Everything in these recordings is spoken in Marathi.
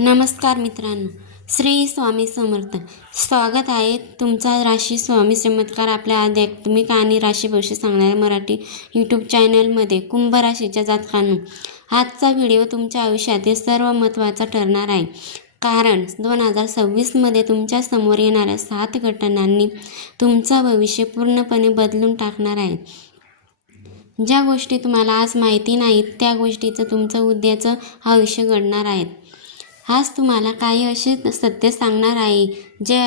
नमस्कार मित्रांनो, श्री स्वामी समर्थ. स्वागत आहे तुमचा राशी स्वामी चमत्कार आपल्या आध्यात्मिक आणि राशी भविष्य सांगणाऱ्या मराठी यूट्यूब चॅनलमध्ये. कुंभ राशीच्या जातकांनो, आजचा व्हिडिओ तुमच्या आयुष्यातील सर्व महत्त्वाचा ठरणार आहे. कारण 2026मध्ये तुमच्या समोर येणाऱ्या 7 घटनांनी तुमचं भविष्य पूर्णपणे बदलून टाकणार आहे. ज्या गोष्टी तुम्हाला आज माहिती नाहीत त्या गोष्टीचं तुमचं उद्याचं आयुष्य घडणार आहेत. आज तुम्हाला काही असे सत्य सांगणार आहे जे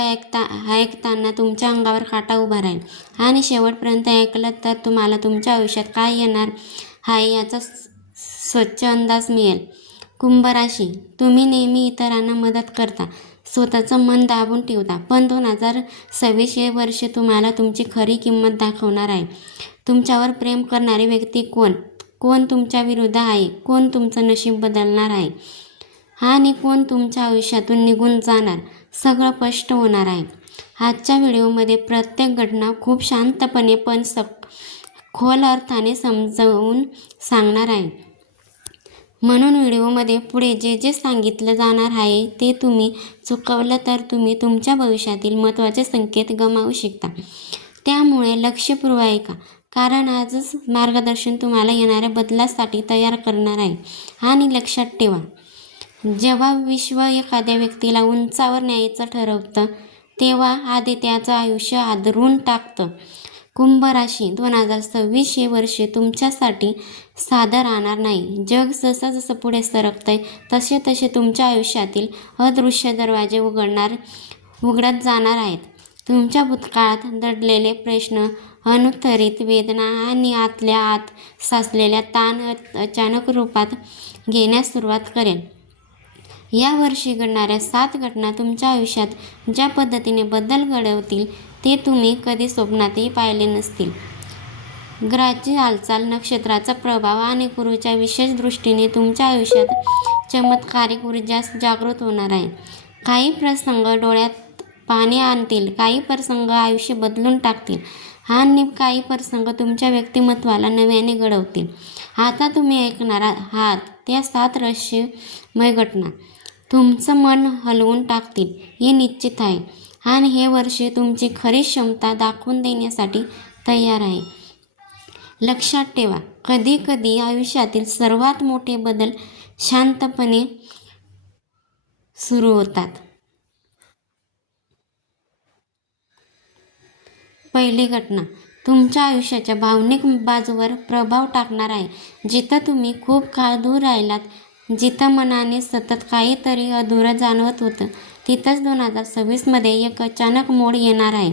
ऐकताना तुमच्या अंगावर काटा उभा राहील आणि शेवटपर्यंत ऐकलं तर तुम्हाला तुमच्या आयुष्यात काय येणार आहे याचा स्वच्छ अंदाज मिळेल. कुंभ राशी, तुम्ही नेहमी इतरांना मदत करता, स्वतःचं मन दाबून ठेवता, पण 2026 हे वर्ष तुम्हाला तुमची खरी किंमत दाखवणार आहे. तुमच्यावर प्रेम करणारी व्यक्ती कोण तुमच्या विरुद्ध आहे, कोण तुमचं नशीब बदलणार आहे आणि कोण तुमच्या आयुष्यातून निघून जाणार, सगळं स्पष्ट होणार आहे. आजच्या व्हिडिओमध्ये प्रत्येक घटना खूप शांतपणे पण खोल अर्थाने समजावून सांगणार आहे. म्हणून व्हिडिओमध्ये पुढे जे सांगितलं जाणार आहे ते तुम्ही चुकवलं तर तुम्ही तुमच्या भविष्यातील महत्त्वाचे संकेत गमावू शकता. त्यामुळे लक्षपूर्वक ऐका, कारण आजच मार्गदर्शन तुम्हाला येणाऱ्या बदलासाठी तयार करणार आहे. आणि लक्षात ठेवा, जेव्हा विश्व एखाद्या व्यक्तीला उंचावर न्यायचं ठरवतं तेव्हा आधी त्याचं आयुष्य हादरून टाकतं. कुंभ राशी, 2026 हे वर्ष तुमच्यासाठी साधं राहणार नाही. जग जसं पुढे सरकतंय तसे तुमच्या आयुष्यातील अदृश्य दरवाजे उघडत जाणार आहेत. तुमच्या भूतकाळात दडलेले प्रश्न, अनुत्तरित वेदना आणि आतल्या आत साचलेल्या ताण अचानक रूपात घेण्यास सुरुवात करेल. या वर्षी घडणाऱ्या 7 घटना तुमच्या आयुष्यात ज्या पद्धतीने बदल घडवतील ते तुम्ही कधी स्वप्नातही पाहिले नसतील. ग्रहाची हालचाल, नक्षत्राचा प्रभाव आणि गुरूच्या विशेष दृष्टीने तुमच्या आयुष्यात चमत्कारिक ऊर्जा जागृत होणार आहे. काही प्रसंग डोळ्यात पाणी आणतील, काही प्रसंग आयुष्य बदलून टाकतील आणि काही प्रसंग तुमच्या व्यक्तिमत्वाला नव्याने घडवतील. आता तुम्ही ऐकणार आहात त्या 7 रहस्यमय घटना तुमचं मन हलवून टाकतील हे निश्चित आहे. आणि हे वर्ष तुमची खरी क्षमता दाखवून देण्यासाठी तयार आहे. लक्षात ठेवा, कधी आयुष्यातील सर्वात मोठे बदल शांतपणे सुरू होतात. पहिली घटना तुमच्या आयुष्याच्या भावनिक बाजूवर प्रभाव टाकणार आहे. जिथं तुम्ही खूप काळ दूर राहिलात, जिथं मनाने सतत काहीतरी अधुरं जाणवत होतं, तिथंच 2026मध्ये एक अचानक मोड येणार आहे.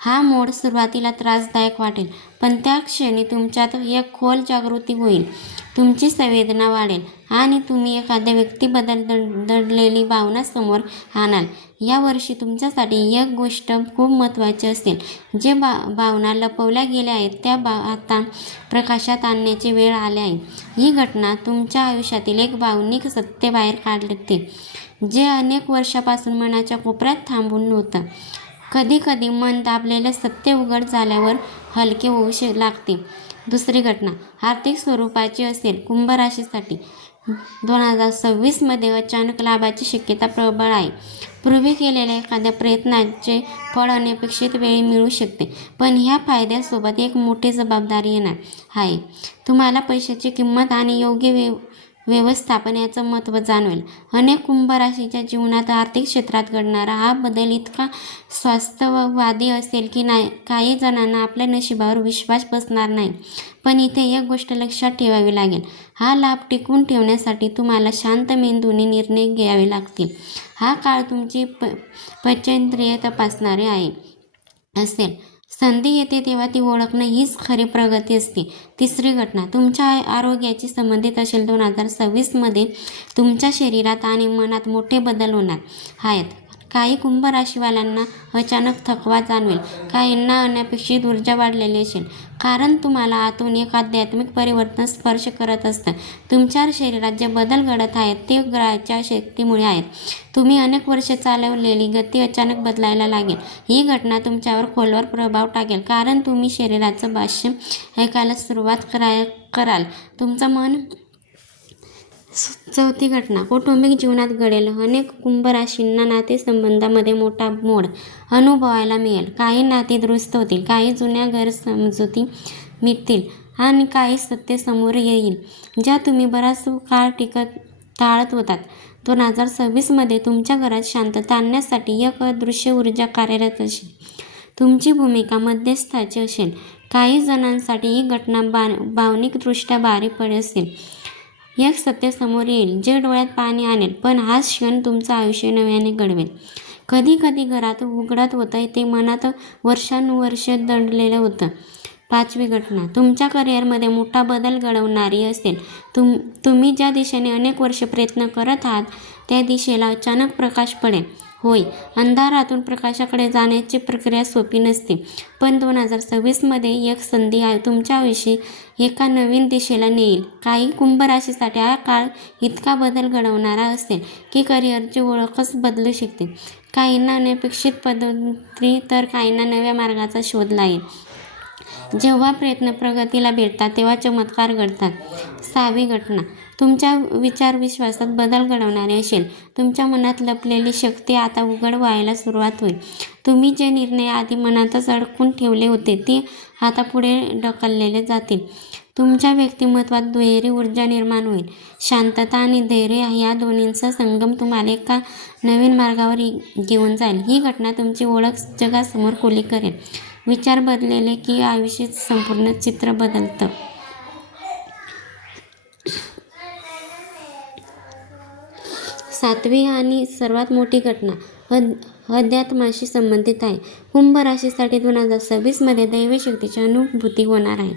हा मोड सुरुवातीला त्रासदायक वाटेल, पण त्या क्षणी तुमच्यात एक खोल जागृती होईल. तुमची संवेदना वाढेल आणि तुम्ही एखाद्या व्यक्तीबद्दल दडलेली भावना समोर आणाल. या वर्षी तुमच्यासाठी एक गोष्ट खूप महत्त्वाची असेल. जे भावना लपवल्या गेल्या आहेत त्या आता प्रकाशात आणण्याची वेळ आली आहे. ही घटना तुमच्या आयुष्यातील एक भावनिक सत्य बाहेर काढते जे अनेक वर्षापासून मनाच्या कोपऱ्यात थांबून होतं. कधी मन दाबलेलं सत्य उघड झाल्यावर हलके होऊ लागते. दुसरी घटना आर्थिक स्वरूपाची असेल. कुंभ राशीसाठी 2026मध्ये अचानक लाभाची शक्यता प्रबळ आहे. पूर्वी केलेल्या एखाद्या प्रयत्नाचे फळ अनपेक्षित वेळी मिळू शकते, पण ह्या फायद्यासोबत एक मोठी जबाबदारी येणार आहे. तुम्हाला पैशाची किंमत आणि योग्य व्यवस्थापन याचं महत्त्व जाणवेल. अनेक कुंभ राशीच्या जीवनात आर्थिक क्षेत्रात घडणारा हा बदल इतका वास्तववादी असेल की काही जणांना आपल्या नशिबावर विश्वास बसणार नाही. पण इथे एक गोष्ट लक्षात ठेवावी लागेल, हा लाभ टिकवून ठेवण्यासाठी तुम्हाला शांत मेंदूने निर्णय घ्यावे लागतील. हा काळ तुमची पचनेंद्रिय तपासणारे असेल. संधी येते तेव्हा ती ओळखणं हीच खरी प्रगती असते. तिसरी घटना तुमच्या आरोग्याशी संबंधित असेल. 2026मध्ये तुमच्या शरीरात आणि मनात मोठे बदल होणार आहेत. काही कुंभ राशीवाल्यांना अचानक थकवा जाणवेल, काहींना अनपेक्षित ऊर्जा वाढलेली असेल, कारण तुम्हाला आतून एक आध्यात्मिक परिवर्तन स्पर्श करत असतं. तुमच्या शरीरात जे बदल घडत आहेत ते ग्रहाच्या शक्तीमुळे आहेत. तुम्ही अनेक वर्ष चालवलेली गती अचानक बदलायला लागेल. ही घटना तुमच्यावर खोलवर प्रभाव टाकेल, कारण तुम्ही शरीराचं भाष्य ऐकायला सुरुवात कराल. तुमचं मन चौथी घटना कौटुंबिक जीवनात घडेल. अनेक कुंभ राशींना नातेसंबंधामध्ये मोठा मोड अनुभवायला मिळेल. काही नाती दुरुस्त होतील, काही जुन्या गैरसमजुती मिटतील आणि काही सत्य समोर येईल ज्या तुम्ही बराच काळ टाळत होतात. 2026मध्ये तुमच्या घरात शांतता आणण्यासाठी एक अदृश्य ऊर्जा कार्यरत असेल. तुमची भूमिका मध्यस्थाची असेल. काही जणांसाठी ही घटना भावनिकदृष्ट्या भारी पडत असेल. एक सत्य समोर येईल जे डोळ्यात पाणी आणेल, पण हाच क्षण तुमचं आयुष्य नव्याने घडवेल. कधी कधी घरात उघडत होतं ते मनात वर्षानुवर्ष दडलेलं होतं. पाचवी घटना तुमच्या करिअरमध्ये मोठा बदल घडवणारी असेल. तुम्ही ज्या दिशेने अनेक वर्ष प्रयत्न करत आहात त्या दिशेला अचानक प्रकाश पडेल. होय, अंधारातून प्रकाशाकडे जाण्याची प्रक्रिया सोपी नसते, पण 2026मध्ये एक संधी तुमच्याविषयी एका नवीन दिशेला नेईल. काही कुंभ राशीसाठी हा काळ इतका बदल घडवणारा असेल की करिअरची ओळखच बदलू शकते. काहींना अनपेक्षित पदोन्नती तर काहींना नव्या मार्गाचा शोध लागेल. जेव्हा प्रयत्न प्रगतीला भेटतात तेव्हा चमत्कार घडतात. सहावी घटना तुमच्या विश्वासात बदल घडवणारी असेल. तुमच्या मनात लपलेली शक्ती आता उघड व्हायला सुरुवात होईल. तुम्ही जे निर्णय आधी मनातच अडकून ठेवले होते ते आता पुढे ढकलले जातील. तुमच्या व्यक्तिमत्वात दुहेरी ऊर्जा निर्माण होईल. शांतता आणि धैर्य या दोन्हींचा संगम तुम्हाला एका नवीन मार्गावर घेऊन जाईल. ही घटना तुमची ओळख जगासमोर खुली करेल. विचार बदलले की आयुष्याचं संपूर्ण चित्र बदलतं. सातवी आणि सर्वात मोठी घटना अध्यात्माशी संबंधित आहे. कुंभ राशीसाठी 2026मध्ये दैवी शक्तीची अनुभूती होणार आहे.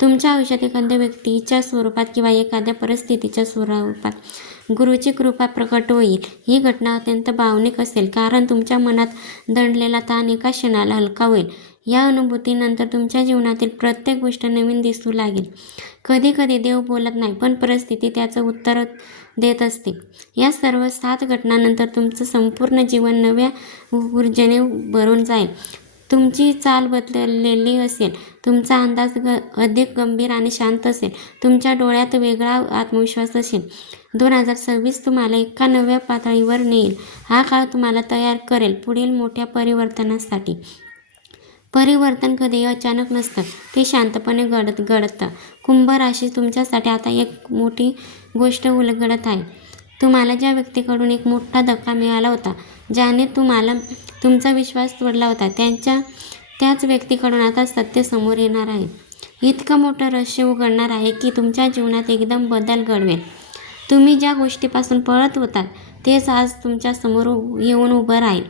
तुमच्या आयुष्यात एखाद्या व्यक्तीच्या स्वरूपात किंवा एखाद्या परिस्थितीच्या स्वरूपात गुरूची कृपा प्रकट होईल. ही घटना अत्यंत भावनिक असेल कारण तुमच्या मनात दडलेला ताण एका क्षणाला हलका होईल. या अनुभूतीनंतर तुमच्या जीवनातील प्रत्येक गोष्ट नवीन दिसू लागेल. कधी कधी देव बोलत नाही, पण परिस्थिती त्याचं उत्तर देत असते. या सर्व 7 घटनांनंतर तुमचं संपूर्ण जीवन नव्या ऊर्जेने भरून जाईल. तुमची चाल बदललेली असेल. तुमचा अंदाज अधिक गंभीर आणि शांत असेल. तुमच्या डोळ्यात वेगळा आत्मविश्वास असेल. 2026 तुम्हाला एका नव्या पातळीवर नेईल. हा काळ तुम्हाला तयार करेल पुढील मोठ्या परिवर्तनासाठी. परिवर्तन कधीही अचानक नसतं, ते शांतपणे घडतं. कुंभ राशी तुमच्यासाठी आता एक मोठी गोष्ट उलगडत आहे. तुम्हाला ज्या व्यक्तीकडून एक मोठा धक्का मिळाला होता, ज्याने तुमचा विश्वास तोडला होता, त्याच व्यक्तीकडून आता सत्य समोर येणार आहे. इतकं मोठं रहस्य उघडणार आहे की तुमच्या जीवनात एकदम बदल घडवेल. तुम्ही ज्या गोष्टीपासून पळत होतात तेच आज तुमच्या समोर येऊन उभं राहील.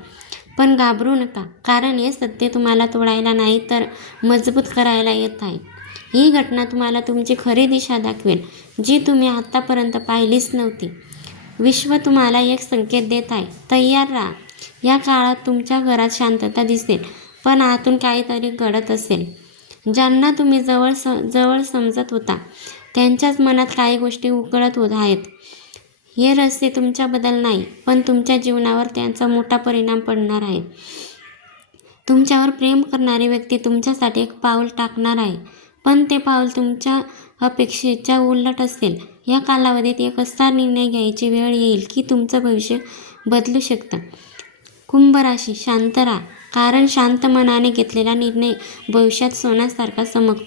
पण घाबरू नका, कारण हे सत्य तुम्हाला तोडायला नाही तर मजबूत करायला येत आहे. ही घटना तुम्हाला तुमची खरी दिशा दाखवेल, जी तुम्ही आत्तापर्यंत पाहिलीच नव्हती. विश्व तुम्हाला एक संकेत देत आहे, तयार राहा. या काळात तुमच्या घरात शांतता दिसेल, पण आतून काहीतरी घडत असेल. ज्यांना तुम्ही जवळ समजत होता त्यांच्याच मनात काही गोष्टी उकळत होत आहेत. हे रहस्य तुमच्याबद्दल नाही, पण तुमच्या जीवनावर त्यांचा मोठा परिणाम पडणार आहे. तुमच्यावर प्रेम करणारी व्यक्ती तुमच्यासाठी एक पाऊल टाकणार आहे, पण ते पाऊल तुमच्या अपेक्षेच्या उलट असेल. या कालावधीत एक असा निर्णय घ्यायची वेळ येईल की तुमचं भविष्य बदलू शकतं. कुंभ राशी, शांत राहा, कारण शांत मनाने घेतलेला निर्णय भविष्यात सोन्यासारखा चमकतो.